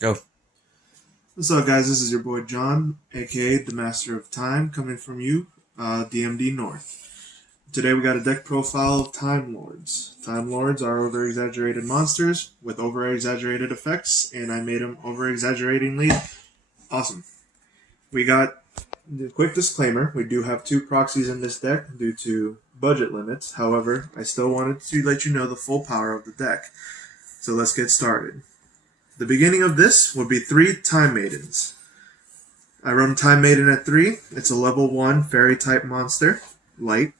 Go. What's up, guys? This is your boy John, aka the Master of Time, coming from you, DMD North. Today we got a deck profile of Time Lords. Time Lords are over exaggerated monsters with over exaggerated effects, and I made them over exaggeratingly awesome. We got the quick disclaimer: we do have two proxies in this deck due to budget limits. However, I still wanted to let you know the full power of the deck. So let's get started. The beginning of this would be three Time Maidens. I run Time Maiden at 3. It's a level 1 fairy type monster, light.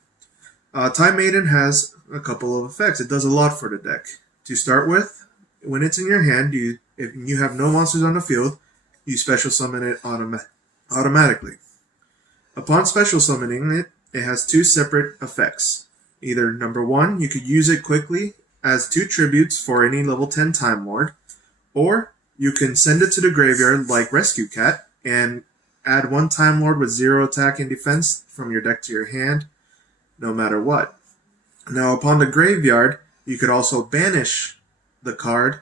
Time Maiden has a couple of effects. It does a lot for the deck. To start with, when it's in your hand, if you have no monsters on the field, you special summon it automatically. Upon special summoning it, it has two separate effects. Either number 1, you could use it quickly as 2 tributes for any level 10 Time Lord, or you can send it to the graveyard like Rescue Cat and add 1 Time Lord with 0 attack and defense from your deck to your hand, no matter what. Now, upon the graveyard, you could also banish the card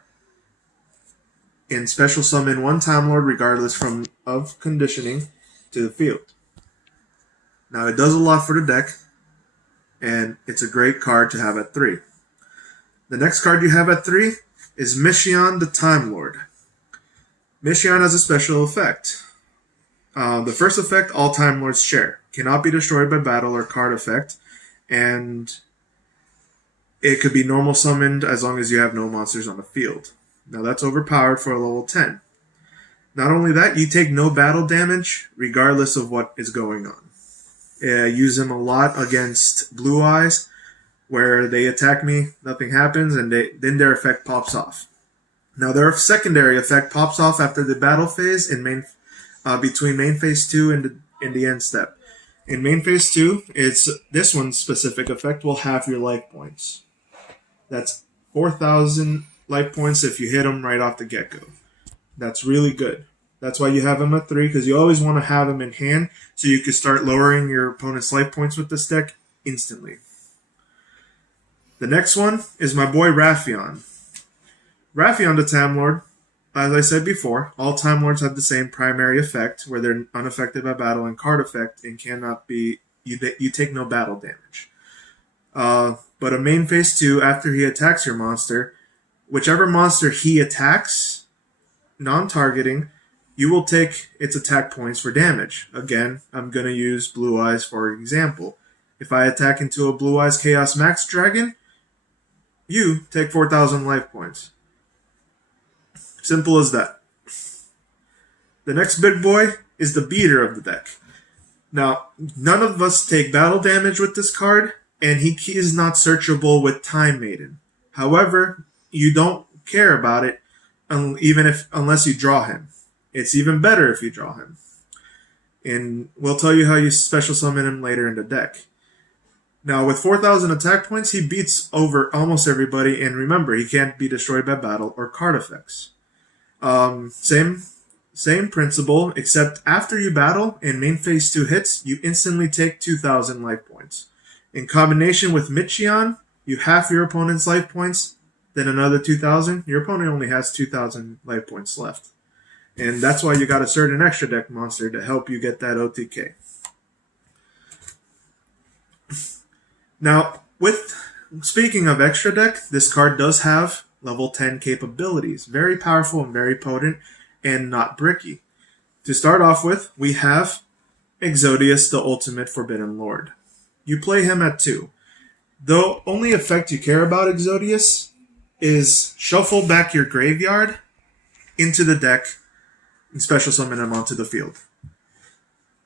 and special summon 1 Time Lord regardless of conditioning to the field. Now, it does a lot for the deck, and it's a great card to have at 3. The next card you have at 3 is Mishion the Time Lord. Mishion has a special effect. The first effect, all Time Lords share. Cannot be destroyed by battle or card effect, and it could be normal summoned as long as you have no monsters on the field. Now that's overpowered for a level 10. Not only that, you take no battle damage regardless of what is going on. I use them a lot against Blue Eyes, where they attack me, nothing happens, and then their effect pops off. Now their secondary effect pops off after the battle phase between main phase 2 and the end step. In main phase 2, it's this one's specific effect will halve your life points. That's 4,000 life points if you hit them right off the get-go. That's really good. That's why you have them at 3, because you always want to have them in hand so you can start lowering your opponent's life points with this deck instantly. The next one is my boy Raffion. Raffion the Time Lord, as I said before, all Time Lords have the same primary effect, where they're unaffected by battle and card effect and cannot be. You take no battle damage. But a main phase 2, after he attacks your monster, whichever monster he attacks, non-targeting, you will take its attack points for damage. Again, I'm going to use Blue Eyes for example. If I attack into a Blue Eyes Chaos Max Dragon, you take 4,000 life points. Simple as that. The next big boy is the beater of the deck. Now, none of us take battle damage with this card, and he is not searchable with Time Maiden. However, you don't care about it unless you draw him. It's even better if you draw him. And we'll tell you how you special summon him later in the deck. Now, with 4,000 attack points, he beats over almost everybody, and remember, he can't be destroyed by battle or card effects. Same principle, except after you battle and main phase 2 hits, you instantly take 2,000 life points. In combination with Michion, you half your opponent's life points, then another 2,000. Your opponent only has 2,000 life points left. And that's why you got a certain extra deck monster to help you get that OTK. Now, speaking of extra deck, this card does have level 10 capabilities. Very powerful and very potent, and not bricky. To start off with, we have Exodius, the Ultimate Forbidden Lord. You play him at 2. The only effect you care about Exodius is shuffle back your graveyard into the deck and special summon him onto the field.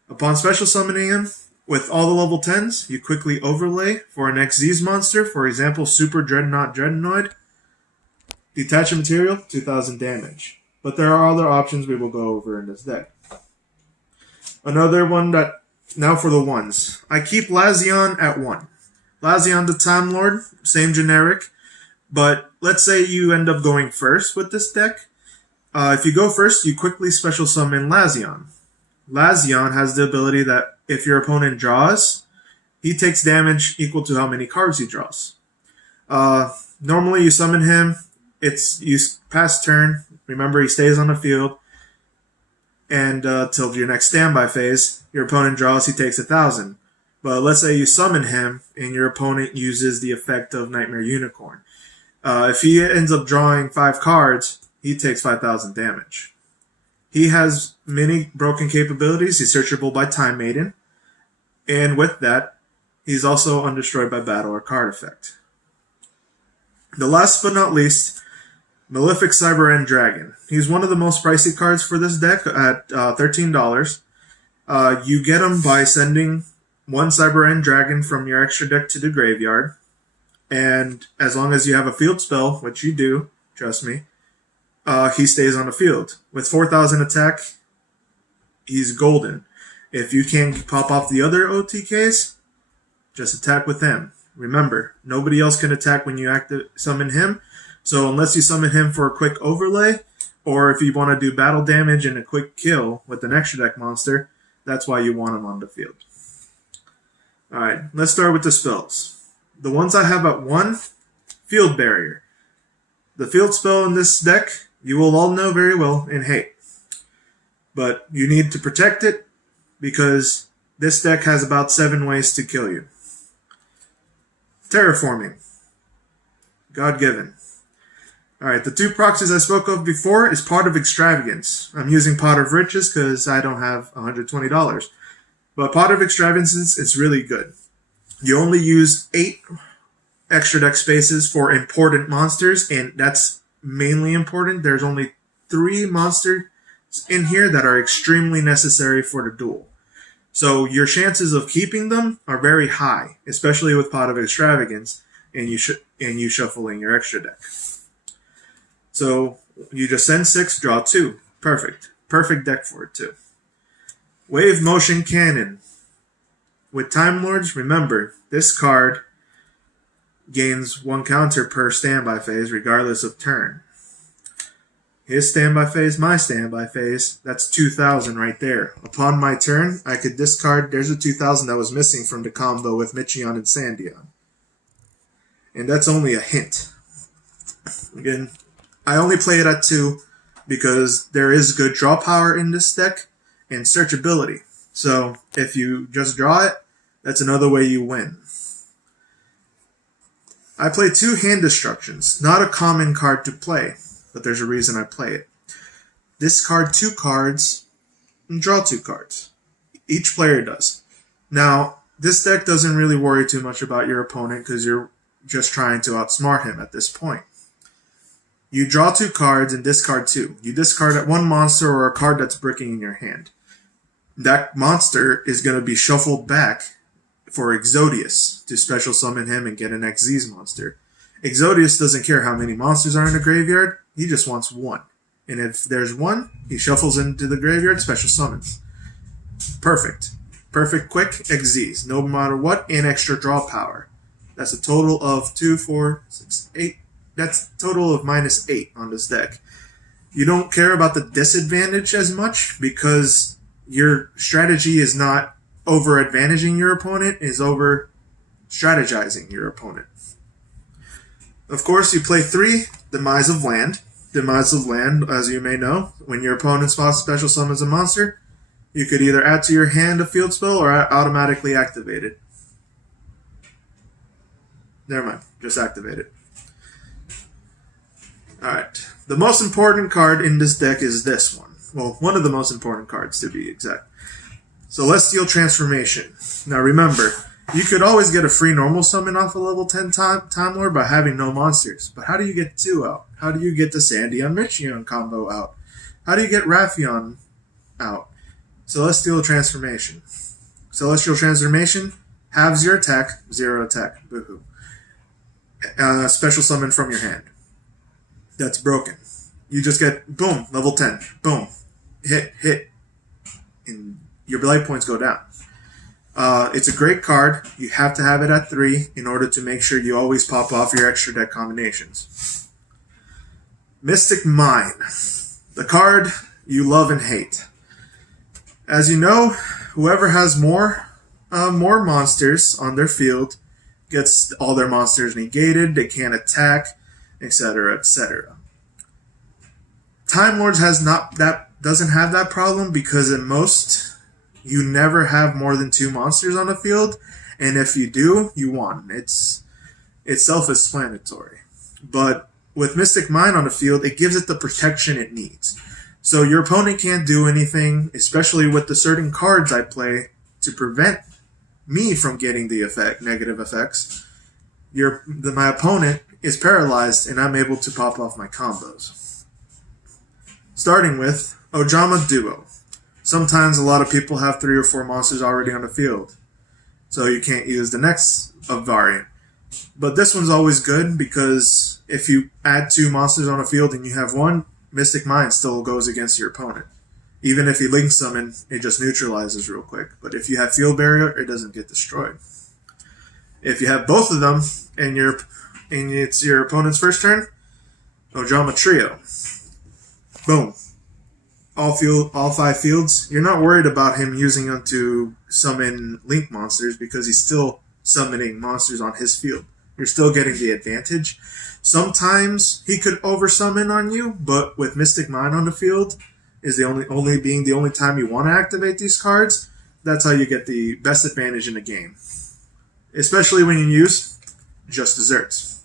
Upon special summoning him, with all the level 10s, you quickly overlay for an XZ's monster, for example, Super Dreadnought Dreadnoid. Detach a material, 2,000 damage. But there are other options we will go over in this deck. Another one now for the ones. I keep Lazion at 1. Lazion the Time Lord, same generic. But let's say you end up going first with this deck. If you go first, you quickly special summon Lazion. Lazion has the ability that if your opponent draws, he takes damage equal to how many cards he draws. Normally you summon him, you pass turn, Remember, he stays on the field, and till your next standby phase, your opponent draws, he takes 1,000. But let's say you summon him, and your opponent uses the effect of Nightmare Unicorn. If he ends up drawing 5 cards, he takes 5,000 damage. He has many broken capabilities. He's searchable by Time Maiden. And with that, he's also undestroyed by battle or card effect. The last but not least, Malefic Cyber End Dragon. He's one of the most pricey cards for this deck at $13. You get him by sending 1 Cyber End Dragon from your extra deck to the graveyard. And as long as you have a field spell, which you do, trust me, he stays on the field. With 4,000 attack, he's golden. If you can't pop off the other OTKs, just attack with him. Remember, nobody else can attack when you summon him. So unless you summon him for a quick overlay, or if you want to do battle damage and a quick kill with an extra deck monster, that's why you want him on the field. Alright, let's start with the spells. The ones I have at 1, Field Barrier. The field spell in this deck, you will all know very well and hate. But you need to protect it, because this deck has about 7 ways to kill you. Terraforming. God-given. Alright, the 2 proxies I spoke of before is Pot of Extravagance. I'm using Pot of Riches because I don't have $120. But Pot of Extravagance is really good. You only use 8 extra deck spaces for important monsters, and that's mainly important. There's only 3 monsters in here that are extremely necessary for the duel. So your chances of keeping them are very high, especially with Pot of Extravagance and you shuffling your extra deck. So you just send 6, draw 2. Perfect. Perfect deck for it too. Wave Motion Cannon. With Time Lords, remember, this card gains 1 counter per standby phase regardless of turn. His standby phase, my standby phase, that's 2,000 right there. Upon my turn, I could discard, there's a 2,000 that was missing from the combo with Michion and Sandion. And that's only a hint. Again, I only play it at 2 because there is good draw power in this deck and searchability. So if you just draw it, that's another way you win. I play 2 Hand Destructions, not a common card to play, but there's a reason I play it. Discard 2 cards and draw 2 cards. Each player does. Now, this deck doesn't really worry too much about your opponent because you're just trying to outsmart him at this point. You draw 2 cards and discard 2. You discard 1 monster or a card that's bricking in your hand. That monster is going to be shuffled back for Exodius to special summon him and get an Xyz monster. Exodius doesn't care how many monsters are in the graveyard, he just wants 1. And if there's 1, he shuffles into the graveyard, special summons. Perfect. Perfect quick Xyz, no matter what, and extra draw power. That's a total of 2, 4, 6, 8. That's a total of -8 on this deck. You don't care about the disadvantage as much because your strategy is not over-advantaging your opponent, is over-strategizing your opponent. Of course, you play 3, Demise of Land. Demise of Land, as you may know, when your opponent special summons a monster, you could either add to your hand a field spell or automatically activate it. Never mind, just activate it. Alright, the most important card in this deck is this one. Well, one of the most important cards to be exact. Celestial Transformation. Now remember, you could always get a free normal summon off a level 10 Time Lord by having no monsters. But how do you get 2 out? How do you get the Sandion Michion combo out? How do you get Raffion out? Celestial Transformation. Celestial Transformation halves your attack, 0 attack. Boohoo. Special summon from your hand. That's broken. You just get, boom, level 10. Boom. Hit. And your life points go down. It's a great card. You have to have it at 3 in order to make sure you always pop off your extra deck combinations. Mystic Mine. The card you love and hate. As you know, whoever has more monsters on their field gets all their monsters negated, they can't attack, etc., etc. Time Lords doesn't have that problem because in most you never have more than 2 monsters on the field, and if you do, you won. It's self-explanatory. But with Mystic Mine on the field, it gives it the protection it needs. So your opponent can't do anything, especially with the certain cards I play to prevent me from getting the negative effects. My opponent is paralyzed, and I'm able to pop off my combos. Starting with Ojama Duo. Sometimes a lot of people have 3 or 4 monsters already on the field, so you can't use the next variant. But this one's always good because if you add 2 monsters on the field and you have 1, Mystic Mine still goes against your opponent. Even if you link summon, it just neutralizes real quick. But if you have Field Barrier, it doesn't get destroyed. If you have both of them and it's your opponent's first turn, Ojama Trio. Boom. All 5 fields. You're not worried about him using them to summon link monsters because he's still summoning monsters on his field. You're still getting the advantage. Sometimes he could oversummon on you, but with Mystic Mine on the field is the only time you want to activate these cards. That's how you get the best advantage in the game. Especially when you use Just Desserts.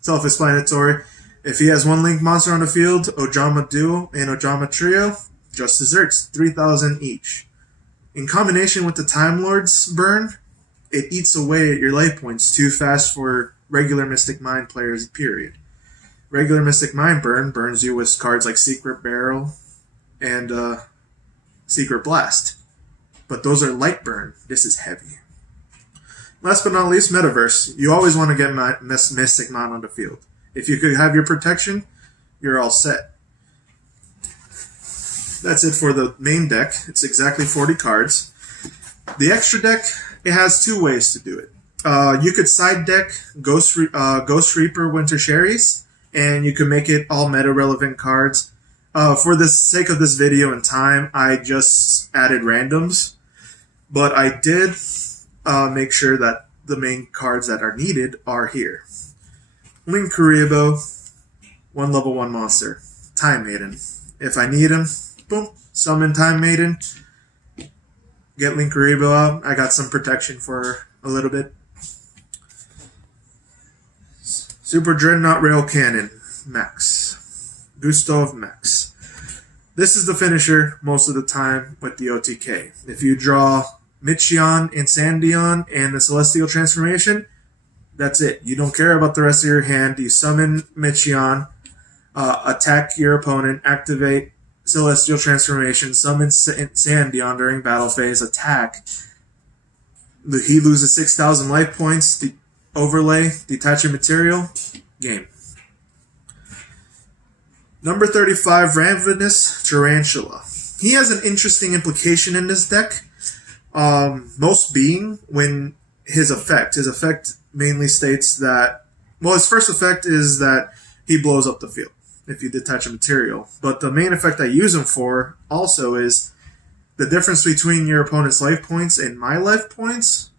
Self-explanatory. If he has 1 link monster on the field, Ojama Duo and Ojama Trio, Just Desserts, 3,000 each. In combination with the Time Lord's burn, it eats away at your life points too fast for regular Mystic Mine players, period. Regular Mystic Mine burn burns you with cards like Secret Barrel and Secret Blast. But those are light burn. This is heavy. Last but not least, Metaverse. You always want to get Mystic Mine on the field. If you could have your protection, you're all set. That's it for the main deck. It's exactly 40 cards. The extra deck, it has 2 ways to do it. You could side deck Ghost Reaper Winter Cherries, and you could make it all meta-relevant cards. For the sake of this video and time, I just added randoms, but I did make sure that the main cards that are needed are here. Link Kuribo, 1 level 1 monster. Time Maiden. If I need him, boom, summon Time Maiden. Get Link Kuribo out. I got some protection for a little bit. Super Dreadnought Rail Cannon, Max. Gustav Max. This is the finisher most of the time with the OTK. If you draw Michion and Sandion and the Celestial Transformation, that's it. You don't care about the rest of your hand. You summon Michion, attack your opponent, activate Celestial Transformation, summon Sandion during battle phase, attack. He loses 6,000 life points. The overlay, detaching material, game. Number 35, Ravenous Tarantula. He has an interesting implication in this deck. Most being when his effect mainly states that, well, his first effect is that he blows up the field if you detach a material. But the main effect I use him for also is the difference between your opponent's life points and my life points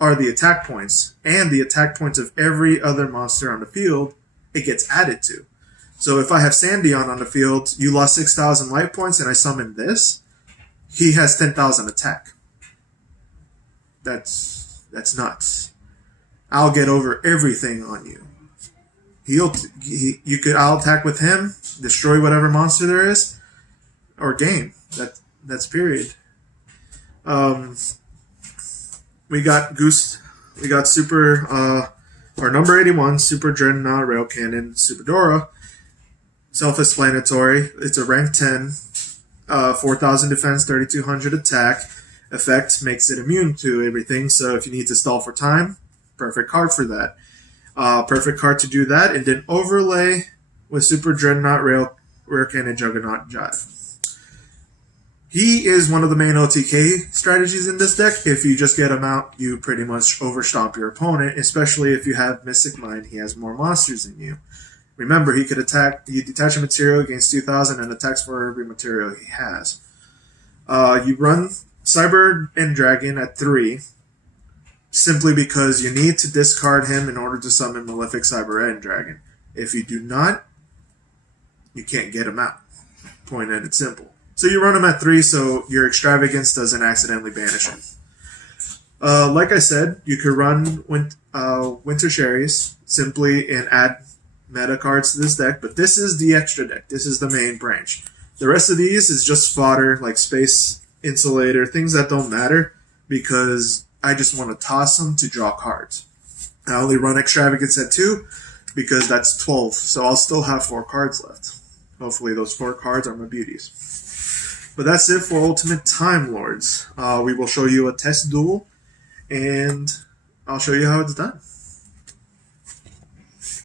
are the attack points, and the attack points of every other monster on the field, it gets added to. So if I have Sandion on the field, you lost 6,000 life points and I summon this, he has 10,000 attack. That's nuts. I'll get over everything on you. I'll attack with him, destroy whatever monster there is, or game. That's period. We got Super, or number 81, Super Dreadnought Rail Cannon, Super Dora. Self-explanatory. It's a rank 10, 4,000 defense, 3,200 attack. Effect makes it immune to everything, so if you need to stall for time, perfect card for that. Perfect card to do that, and then overlay with Super Dreadnought Rail Cannon Juggernaut Jive. He is one of the main OTK strategies in this deck. If you just get him out, you pretty much overstomp your opponent, especially if you have Mystic Mine. He has more monsters than you. Remember, he could attack, you detach a material against 2,000 and attacks for every material he has. You run Cyber and Dragon at 3, simply because you need to discard him in order to summon Malefic Cyber and Dragon. If you do not, you can't get them out. Point and it's simple. So you run them at 3 so your extravagance doesn't accidentally banish them. Like I said, you could run Winter Sherries simply and add meta cards to this deck, but this is the extra deck. This is the main branch. The rest of these is just fodder, like Space Insulator, things that don't matter, because I just want to toss them to draw cards. I only run Extravagance at 2 because that's 12, so I'll still have 4 cards left. Hopefully those 4 cards are my beauties. But that's it for Ultimate Time Lords. We will show you a test duel, and I'll show you how it's done.